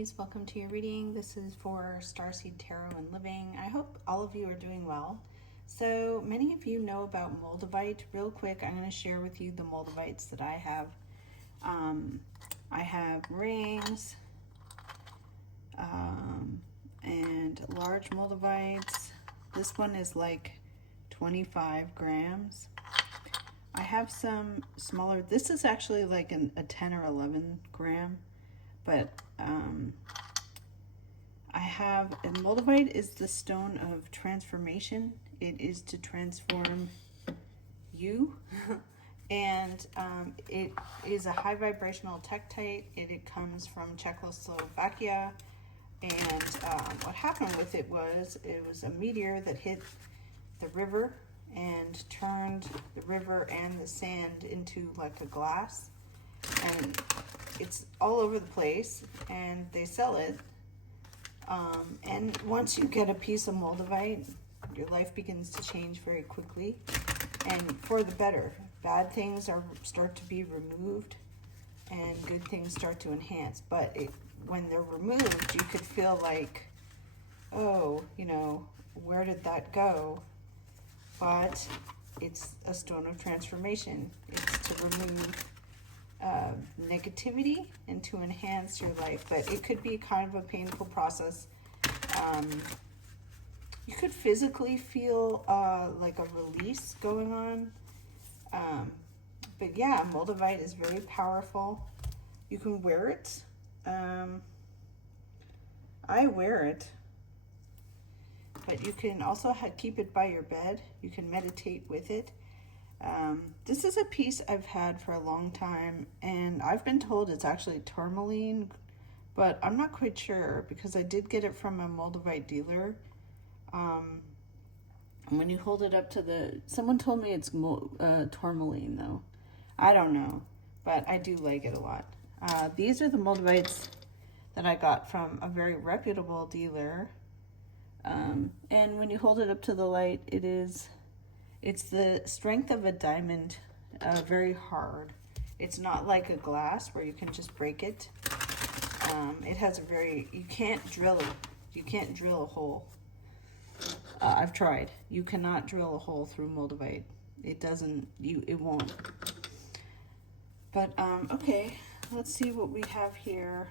Aries, welcome to your reading. This is for Starseed Tarot and Living. I hope all of you are doing well. So many of you know about Moldavite. Real quick, I'm going to share with you the Moldavites that I have. I have rings and large Moldavites. This one is like 25 grams. I have some smaller. This is actually like a 10 or 11 gram. But I have, and Moldavite is the stone of transformation. It is to transform you. And it is a high vibrational tektite. It comes from Czechoslovakia. And what happened with it was a meteor that hit the river and turned the river and the sand into like a glass. And it's all over the place, and they sell it. And once you get a piece of Moldavite, your life begins to change very quickly, and for the better. Bad things start to be removed, and good things start to enhance. But when they're removed, you could feel like, oh, where did that go? But it's a stone of transformation. It's to remove negativity and to enhance your life, but it could be kind of a painful process. You could physically feel like a release going on, but yeah, Moldavite is very powerful. You can wear it. I wear it, but you can also keep it by your bed. You can meditate with it. This is a piece I've had for a long time, and I've been told it's actually tourmaline, but I'm not quite sure because I did get it from a Moldavite dealer. When you hold it up to someone told me it's tourmaline though. I don't know, but I do like it a lot. These are the Moldavites that I got from a very reputable dealer. And when you hold it up to the light, it's the strength of a diamond, very hard. It's not like a glass where you can just break it. It has you can't drill it. You can't drill a hole. I've tried. You cannot drill a hole through Moldavite. It won't. But, okay, let's see what we have here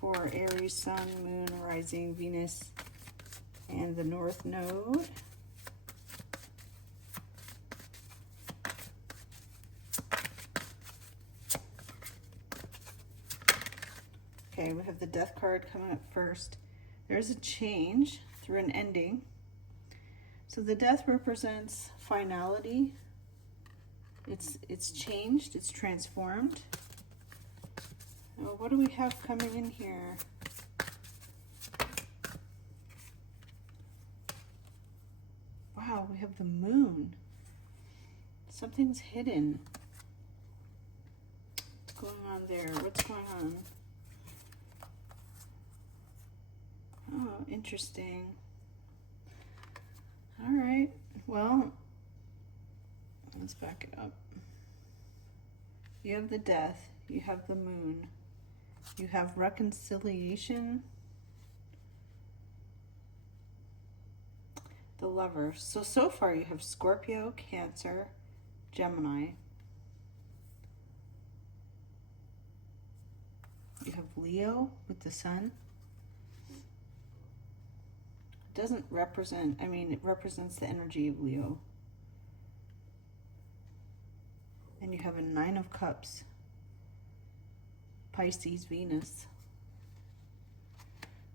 for Aries, Sun, Moon, Rising, Venus, and the North Node. Okay, we have the Death card coming up first. There's a change through an ending. So the Death represents finality. It's changed, it's transformed. Now, what do we have coming in here? Wow, we have the Moon. Something's hidden. What's going on there? What's going on? Oh, interesting. All right, well, let's back it up. You have the Death, you have the Moon, you have reconciliation, the Lover. So far you have Scorpio, Cancer, Gemini. You have Leo with the Sun. Doesn't represent, it represents the energy of Leo. And you have a Nine of Cups, Pisces, Venus.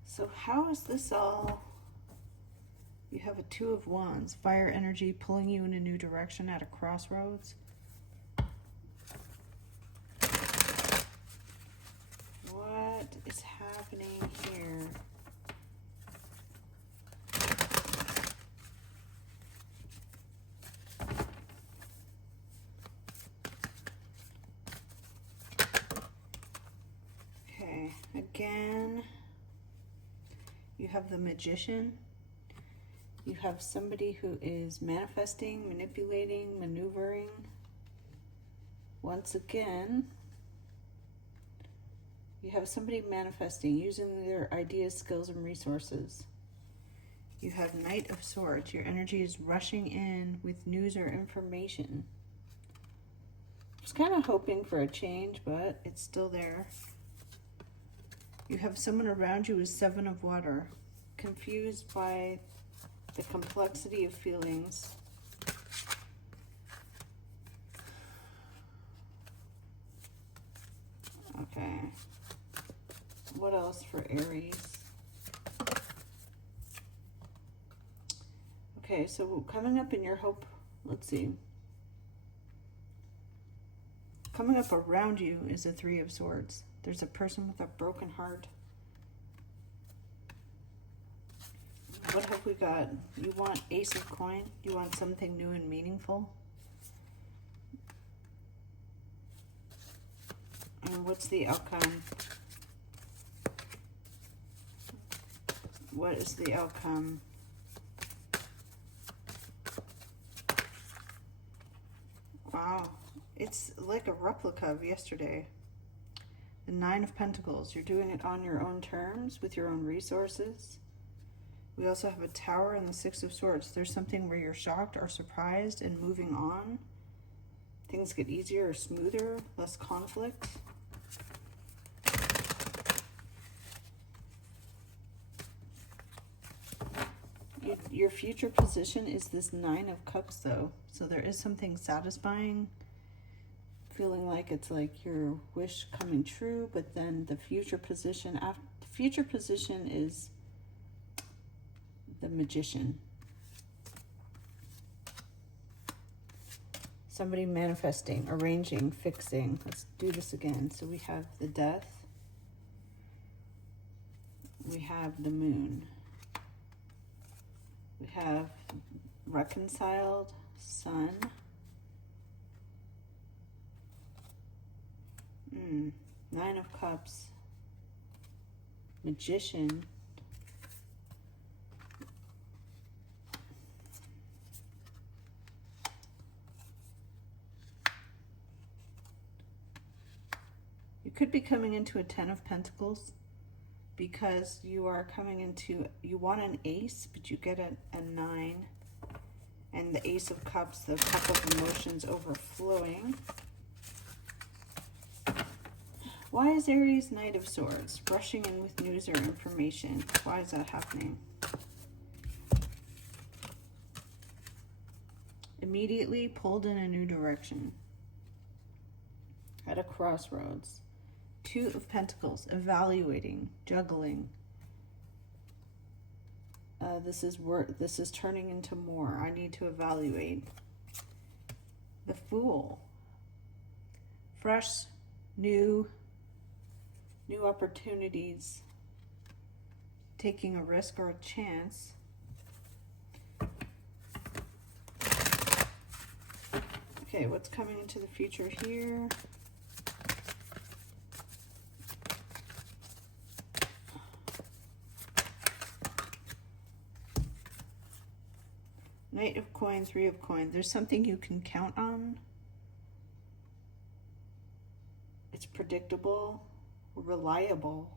So how is this all? You have a Two of Wands, fire energy pulling you in a new direction at a crossroads. What is happening here? Again, you have the Magician. You have somebody who is manifesting, manipulating, maneuvering. Once again, You have somebody manifesting, using their ideas, skills, and resources. You have Knight of Swords. Your energy is rushing in with news or information. I was kind of hoping for a change, but it's still there. You have someone around you with Seven of Water, confused by the complexity of feelings. Okay. What else for Aries? Okay, so coming up in your hope, let's see. Coming up around you is a Three of Swords. There's a person with a broken heart. What have we got? You want Ace of Coin? You want something new and meaningful? And what's the outcome? What is the outcome? Wow, it's like a replica of yesterday. The Nine of Pentacles. You're doing it on your own terms, with your own resources. We also have a Tower and the Six of Swords. There's something where you're shocked or surprised and moving on. Things get easier or smoother, less conflict. Your future position is this Nine of Cups, though. So there is something satisfying, feeling like it's like your wish coming true, but then the future position, is the Magician. Somebody manifesting, arranging, fixing. Let's do this again. So we have the Death. We have the Moon. We have reconciled, Sun. Nine of Cups. Magician. You could be coming into a Ten of Pentacles, because you are coming into, you want an ace, but you get a nine. And the Ace of Cups, the cup of emotions overflowing. Why is Aries Knight of Swords? Rushing in with news or information. Why is that happening? Immediately pulled in a new direction. At a crossroads. Two of Pentacles, evaluating, juggling. This is turning into more. I need to evaluate. The Fool. Fresh, new opportunities. Taking a risk or a chance. Okay, what's coming into the future here? Knight of Coin, Three of Coin. There's something you can count on. It's predictable, reliable.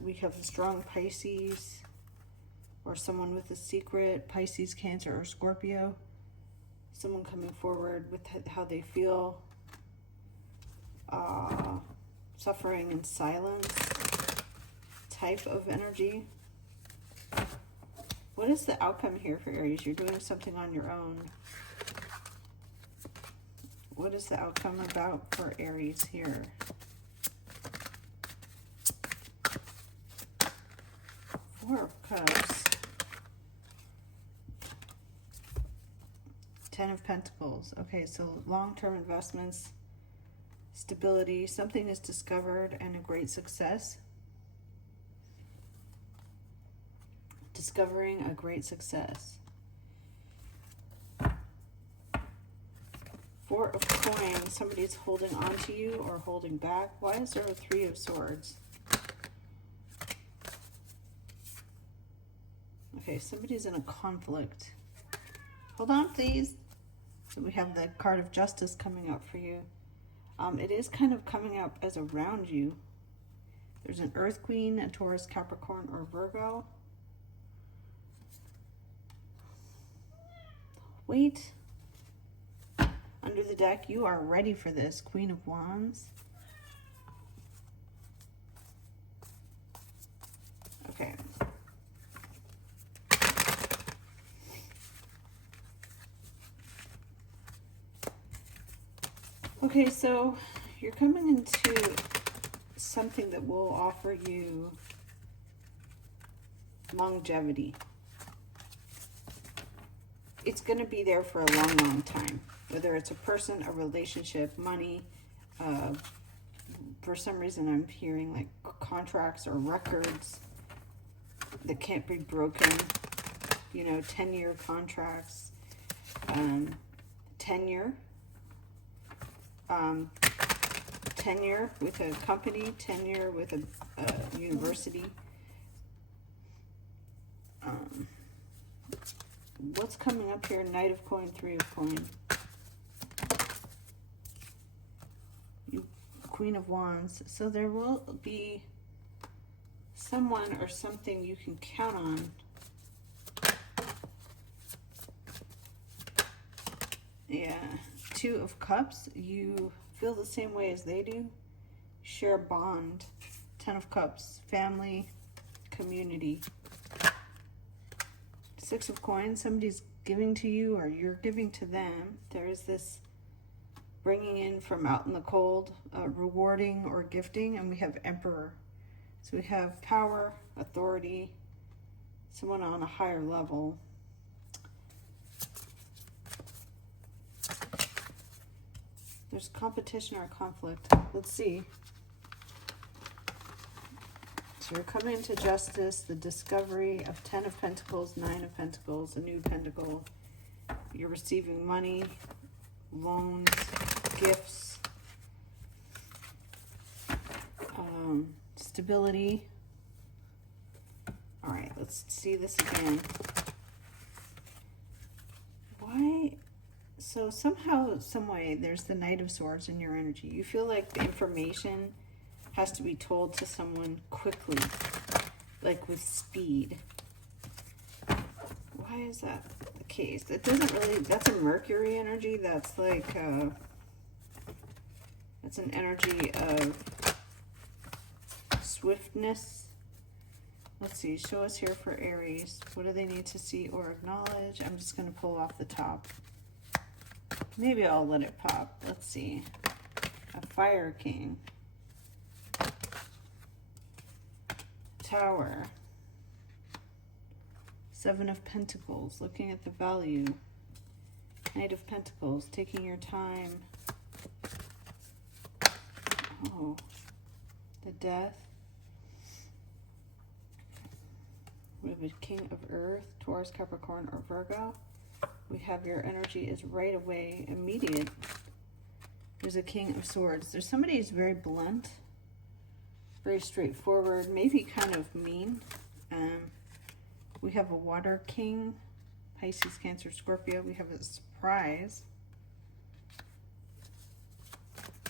We have a strong Pisces, or someone with a secret, Pisces, Cancer, or Scorpio. Someone coming forward with how they feel. Suffering in silence type of energy. What is the outcome here for Aries? You're doing something on your own. What is the outcome about for Aries here? Four of Cups. Ten of Pentacles. Okay, so long-term investments, stability, something is discovered, and a great success. Discovering a great success. Four of Coins. Somebody's holding on to you or holding back. Why is there a Three of Swords? Okay, somebody's in a conflict. Hold on, please. So we have the card of Justice coming up for you. It is kind of coming up as around you. There's an Earth Queen, a Taurus, Capricorn, or Virgo. Wait. Under the deck, you are ready for this. Queen of Wands. Okay. Okay, so you're coming into something that will offer you longevity. It's going to be there for a long, long time. Whether it's a person, a relationship, money. For some reason, I'm hearing like contracts or records that can't be broken. You know, 10-year contracts, tenure with a company, tenure with a university. What's coming up here? Knight of Coin, Three of Coin. Queen of Wands. So there will be someone or something you can count on. Yeah. Two of Cups. You feel the same way as they do. Share a bond. 10 of Cups. Family. Community. Six of Coins. Somebody's giving to you or you're giving to them. There is this bringing in from out in the cold, rewarding or gifting. And we have Emperor. So we have power, authority, someone on a higher level. There's competition or conflict. Let's see. So you're coming into justice, the discovery of 10 of Pentacles, 9 of Pentacles, a new pentacle. You're receiving money, loans, gifts, stability. All right, let's see this again. Why? So somehow, some way, there's the Knight of Swords in your energy. You feel like the information has to be told to someone quickly, like with speed. Why is that the case? It doesn't really, that's a Mercury energy. That's like, that's an energy of swiftness. Let's see, show us here for Aries. What do they need to see or acknowledge? I'm just going to pull off the top. Maybe I'll let it pop. Let's see. A Fire King. Tower. 7 of Pentacles, looking at the value. Knight of Pentacles, taking your time. Oh, the Death. We have a King of Earth, Taurus, Capricorn, or Virgo. We have your energy is right away, immediate. There's a King of Swords. There's somebody who's very blunt, very straightforward, maybe kind of mean. We have a Water King, Pisces, Cancer, Scorpio. We have a surprise.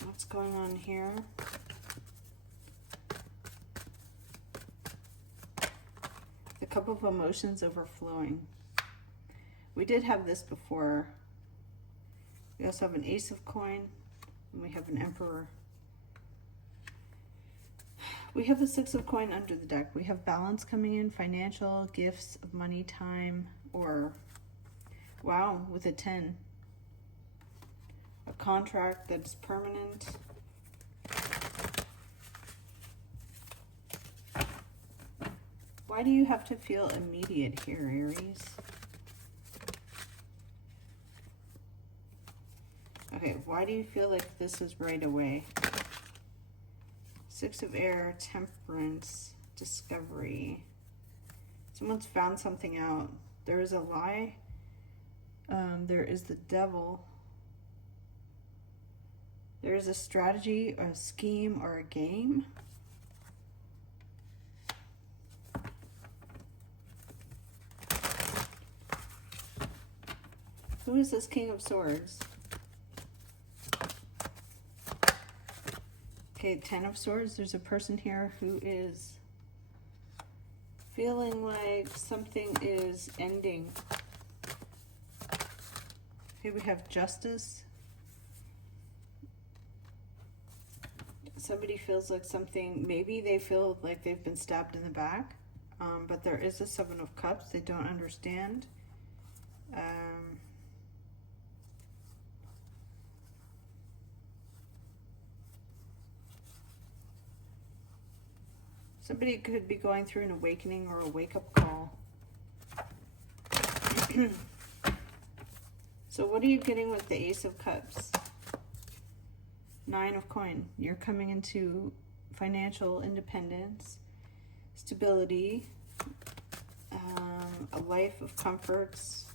What's going on here? The Cup of Emotions overflowing. We did have this before. We also have an Ace of Coin, and we have an Emperor. We have the 6 of Coin under the deck. We have balance coming in, financial, gifts of money, time, or, wow, with a 10. A contract that's permanent. Why do you have to feel immediate here, Aries? Okay, why do you feel like this is right away? 6 of Air, Temperance, Discovery. Someone's found something out. There is a lie. There is the Devil. There is a strategy, or a scheme, or a game. Who is this King of Swords? Okay, Ten of Swords. There's a person here who is feeling like something is ending. Here we have Justice. Somebody feels like something, maybe they feel like they've been stabbed in the back, but there is a Seven of Cups. They don't understand. Somebody could be going through an awakening or a wake-up call. So what are you getting with the Ace of Cups? Nine of Coin. You're coming into financial independence, stability, a life of comforts.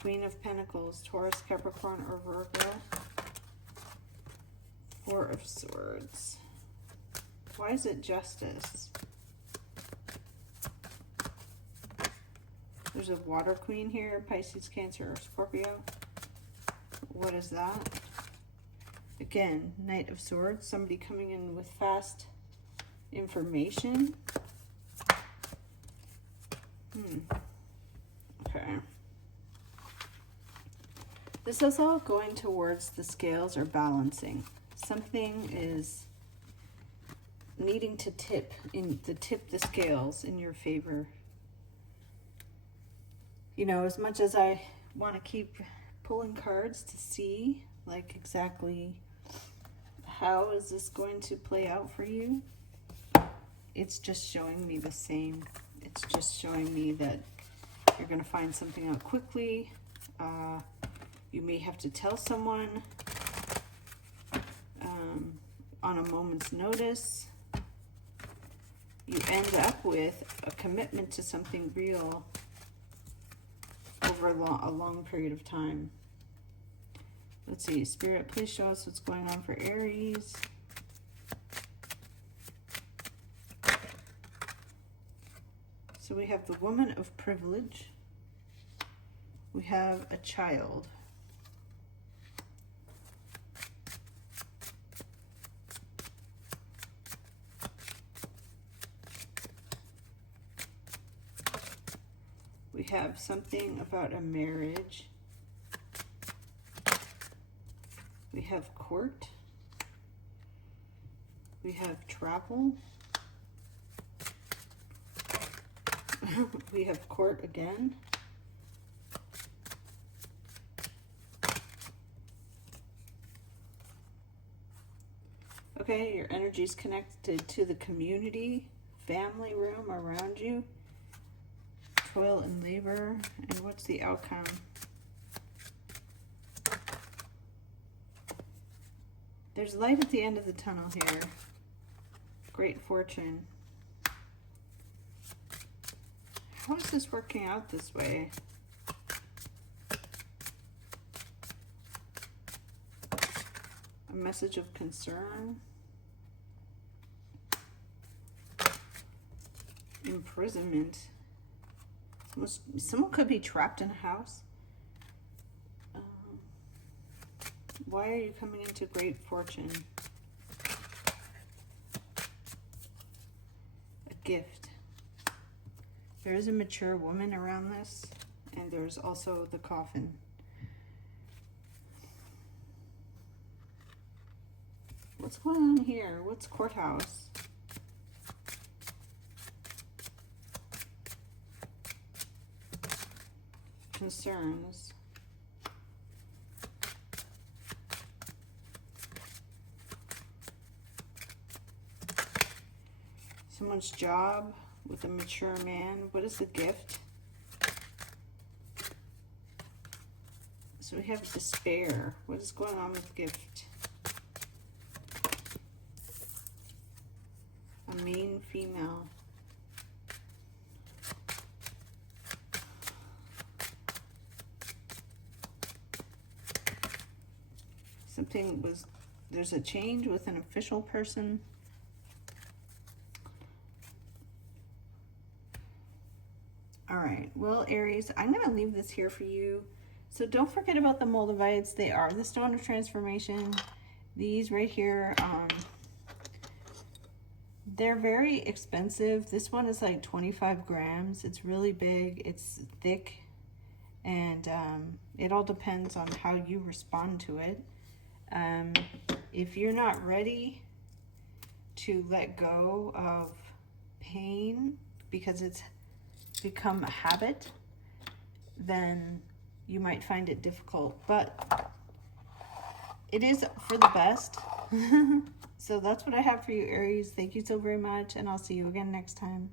Queen of Pentacles, Taurus, Capricorn, or Virgo. Four of Swords. Why is it Justice? There's a Water Queen here, Pisces, Cancer, or Scorpio. What is that? Again, Knight of Swords. Somebody coming in with fast information. Okay. This is all going towards the scales or balancing. Something is needing to tip the scales in your favor. You know, as much as I want to keep pulling cards to see, like, exactly how is this going to play out for you, it's just showing me the same. It's just showing me that you're going to find something out quickly. You may have to tell someone on a moment's notice. You end up with a commitment to something real over a long period of time. Let's see, Spirit, please show us what's going on for Aries. So we have the Woman of Privilege. We have a child. We have something about a marriage. We have court. We have travel. We have court again. Okay, your energy is connected to the community, family room around you. Toil and labor, and what's the outcome? There's light at the end of the tunnel here. Great fortune. How is this working out this way? A message of concern. Imprisonment. Someone could be trapped in a house. Why are you coming into great fortune? A gift. There is a mature woman around this, and there's also the coffin. What's going on here? What's courthouse? Concerns. Someone's job with a mature man. What is the gift? So we have despair. What is going on with gift? A mean female. There's a change with an official person. All right, well, Aries, I'm going to leave this here for you. So don't forget about the Moldavites. They are the stone of transformation. These right here, they're very expensive. This one is like 25 grams. It's really big. It's thick. And it all depends on how you respond to it. If you're not ready to let go of pain because it's become a habit, then you might find it difficult, but it is for the best. So that's what I have for you, Aries. Thank you so very much, and I'll see you again next time.